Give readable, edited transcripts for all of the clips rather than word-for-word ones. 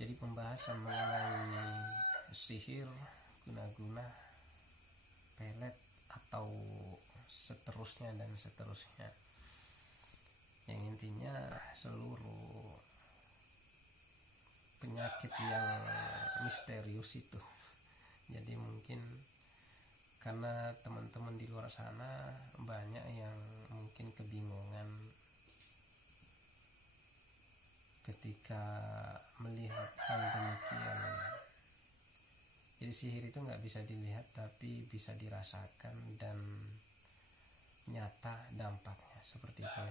Jadi pembahasan mengenai sihir, guna-guna, pelet atau seterusnya dan seterusnya. Yang intinya seluruh penyakit yang misterius itu. Jadi mungkin karena teman-teman di luar sana banyak yang mungkin kebingungan ketika melihat hal demikian. Jadi sihir itu nggak bisa dilihat tapi bisa dirasakan dan nyata dampaknya seperti itu.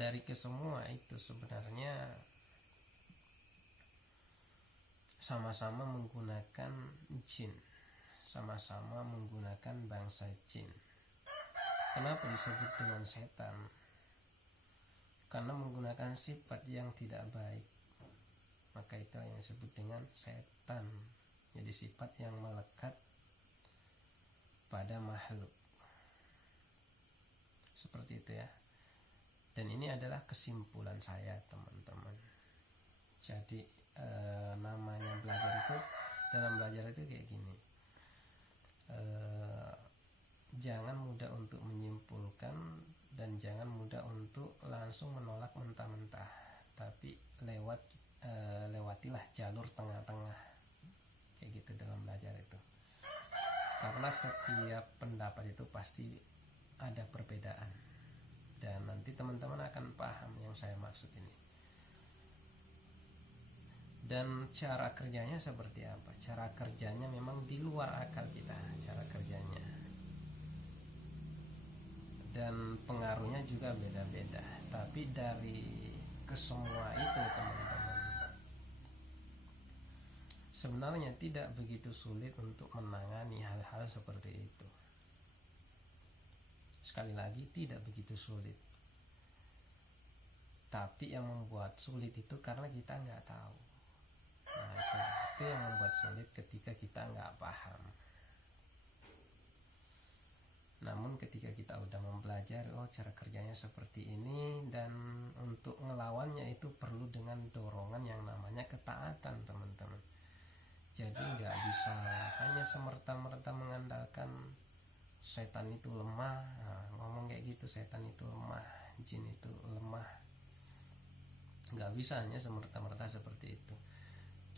Dari kesemua itu sebenarnya sama-sama menggunakan jin, sama-sama menggunakan bangsa jin. Kenapa disebut dengan setan? Karena menggunakan sifat yang tidak baik, maka itu yang disebut dengan setan. Jadi sifat yang melekat pada makhluk, seperti itu ya. Dan ini adalah kesimpulan saya, teman-teman. Jadi namanya belajar itu, dalam belajar itu kayak gini, jangan mudah untuk menyimpulkan dan jangan mudah untuk langsung menolak mentah-mentah, tapi lewatilah jalur tengah-tengah kayak gitu dalam belajar itu. Karena setiap pendapat itu pasti ada perbedaan dan nanti teman-teman akan paham yang saya maksud ini. Dan cara kerjanya seperti apa? Cara kerjanya memang di luar akal kita, cara kerjanya. Dan pengaruhnya juga beda-beda. Tapi dari kesemua itu, teman-teman, sebenarnya tidak begitu sulit untuk menangani hal-hal seperti itu. Sekali lagi, tidak begitu sulit. Tapi yang membuat sulit itu karena kita nggak tahu. Nah, itu yang membuat sulit ketika kita nggak paham. Namun ketika kita udah mempelajari, oh cara kerjanya seperti ini, dan untuk ngelawannya itu perlu dengan dorongan yang namanya ketaatan, teman-teman. Jadi nggak bisa hanya semerta-merta mengandalkan setan itu lemah. Nah, ngomong kayak gitu, setan itu lemah, jin itu lemah. Nggak bisa hanya semerta-merta seperti itu.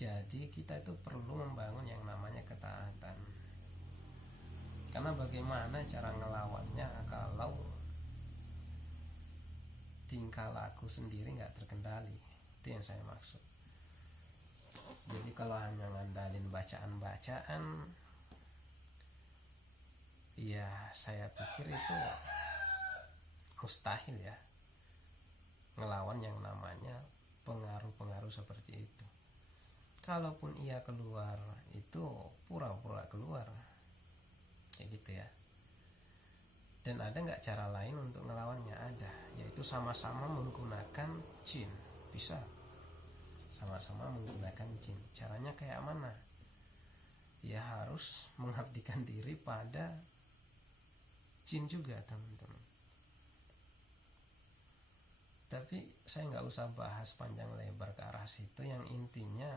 Jadi kita itu perlu membangun yang namanya ketaatan. Karena bagaimana cara ngelawannya kalau tingkah laku sendiri nggak terkendali? Itu yang saya maksud. Jadi kalau hanya ngandalin bacaan-bacaan, ya saya pikir itu mustahil ya ngelawan yang namanya pengaruh-pengaruh seperti itu. Kalaupun ia keluar, itu pura-pura keluar kayak gitu ya. Dan ada nggak cara lain untuk ngelawannya? Ada, yaitu sama-sama menggunakan jin. Bisa sama-sama menggunakan jin. Caranya kayak mana? Ya harus mengabdikan diri pada jin juga, teman-teman. Tapi saya nggak usah bahas panjang lebar ke arah situ. Yang intinya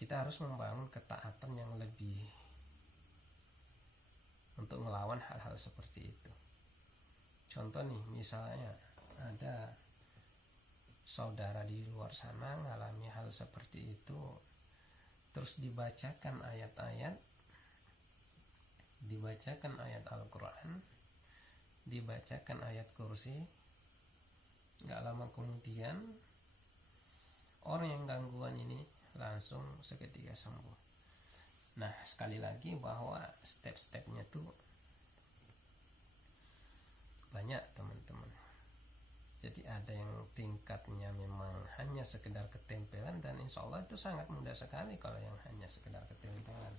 kita harus membangun ketaatan yang lebih untuk melawan hal-hal seperti itu. Contoh nih, misalnya ada saudara di luar sana ngalami hal seperti itu, terus dibacakan ayat-ayat, dibacakan ayat Al-Quran, dibacakan ayat kursi, gak lama kemudian orang yang gangguan ini langsung seketika sembuh. Nah, sekali lagi bahwa step-stepnya tuh banyak, teman-teman. Jadi ada yang tingkatnya memang hanya sekedar ketempelan, dan insya Allah itu sangat mudah sekali kalau yang hanya sekedar ketempelan.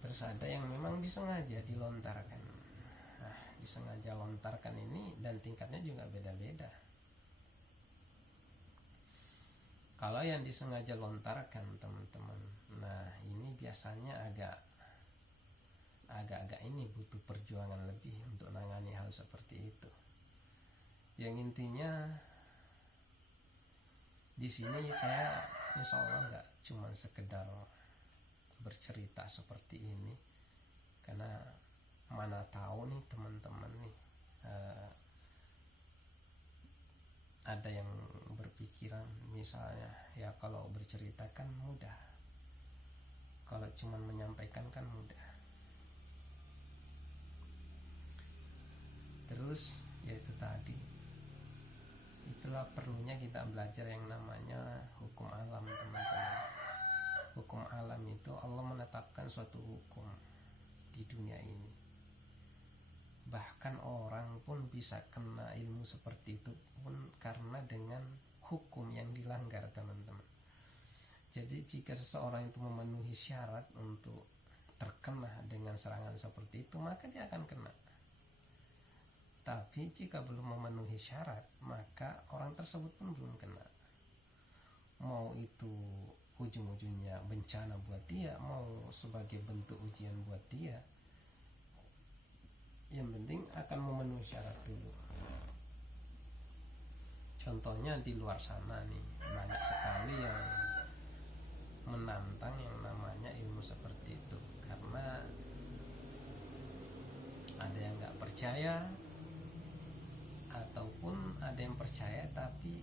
Terus ada yang memang disengaja dilontarkan. Nah, disengaja lontarkan ini dan tingkatnya juga beda-beda. Kalau yang disengaja lontarkan, teman-teman, nah ini biasanya agak-agak ini butuh perjuangan lebih untuk nangani hal seperti itu. Yang intinya Di sini saya insya Allah nggak cuma sekedar bercerita seperti ini, karena mana tahu nih teman-teman nih ada yang berpikiran misalnya ya kalau bercerita kan mudah, kalau cuma menyampaikan kan mudah. Terus yaitu tadi, itulah perlunya kita belajar yang namanya hukum alam teman-teman. Hukum alam itu Allah menetapkan suatu hukum di dunia ini. Bahkan orang pun bisa kena ilmu seperti itu pun karena dengan hukum yang dilanggar teman-teman. Jadi jika seseorang itu memenuhi syarat untuk terkena dengan serangan seperti itu, maka dia akan kena. Tapi jika belum memenuhi syarat, maka orang tersebut pun belum kena. Mau itu ujung-ujungnya bencana buat dia, mau sebagai bentuk ujian buat dia, yang penting akan memenuhi syarat dulu. Contohnya di luar sana nih, banyak sekali yang menantang yang namanya ilmu seperti itu, karena ada yang nggak percaya, ataupun ada yang percaya tapi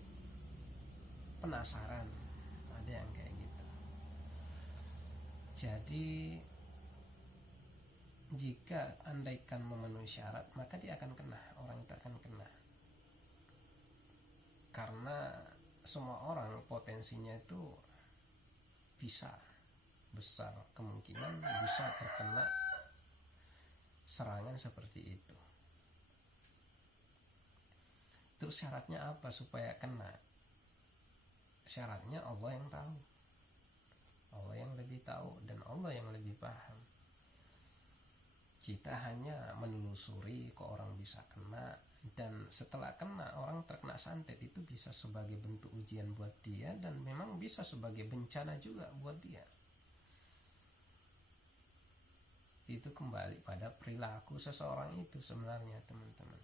penasaran, ada yang kayak gitu. Jadi jika andaikan memenuhi syarat, maka dia akan kena, orang itu akan kena. Karena semua orang potensinya itu bisa besar kemungkinan bisa terkena serangan seperti itu. Terus syaratnya apa supaya kena? Syaratnya Allah yang tahu, Allah yang lebih tahu, dan Allah yang lebih paham. Kita hanya menelusuri kok orang bisa kena, dan setelah kena, orang terkena santet itu bisa sebagai bentuk ujian buat dia, dan memang bisa sebagai bencana juga buat dia. Itu kembali pada perilaku seseorang itu sebenarnya teman-teman.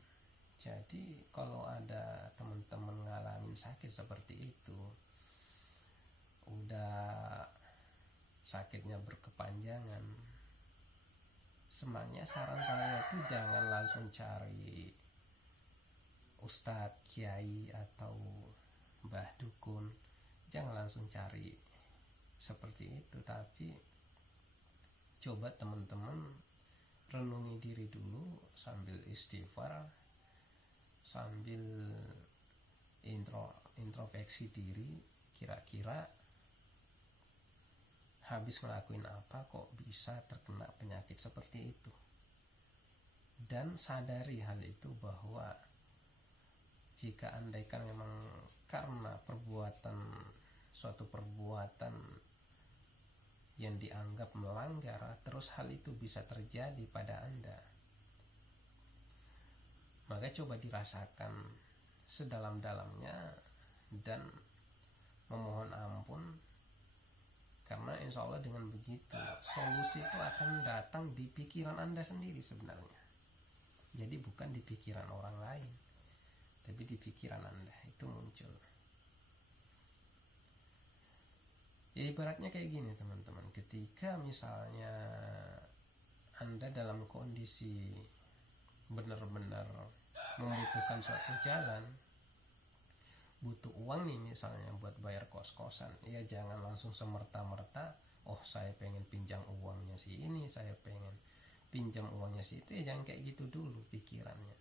Jadi kalau ada teman-teman ngalamin sakit seperti itu, udah sakitnya berkepanjangan, sebenarnya saran saya itu jangan langsung cari ustadz, kiai, atau mbah dukun, jangan langsung cari seperti itu, tapi coba teman-teman renungi diri dulu sambil istighfar, sambil introspeksi diri, kira-kira habis ngelakuin apa kok bisa terkena penyakit seperti itu. Dan sadari hal itu, bahwa jika andaikan memang karena suatu perbuatan yang dianggap melanggar, terus hal itu bisa terjadi pada Anda, maka coba dirasakan sedalam-dalamnya dan memohon ampun. Karena insya Allah dengan begitu solusi itu akan datang di pikiran Anda sendiri sebenarnya. Jadi bukan di pikiran orang lain, tapi di pikiran Anda itu muncul. Ya ibaratnya kayak gini teman-teman, ketika misalnya Anda dalam kondisi benar-benar membutuhkan suatu jalan, butuh uang nih misalnya buat bayar kos-kosan, ya jangan langsung semerta-merta, oh saya pengen pinjam uangnya si ini, saya pengen pinjam uangnya si itu, ya jangan kayak gitu dulu pikirannya.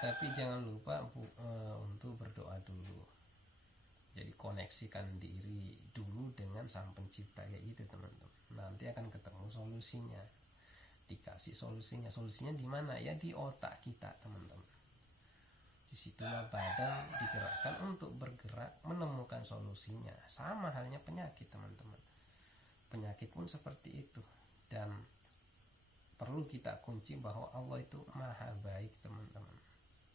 Tapi jangan lupa untuk berdoa dulu. Jadi koneksikan diri dulu dengan sang pencipta, kayak gitu teman-teman. Nanti akan ketemu solusinya, dikasih solusinya. Solusinya di mana? Ya di otak kita teman-teman. Disitulah badan digerakkan untuk bergerak menemukan solusinya. Sama halnya penyakit teman-teman. Penyakit pun seperti itu. Dan perlu kita kunci bahwa Allah itu maha baik teman-teman.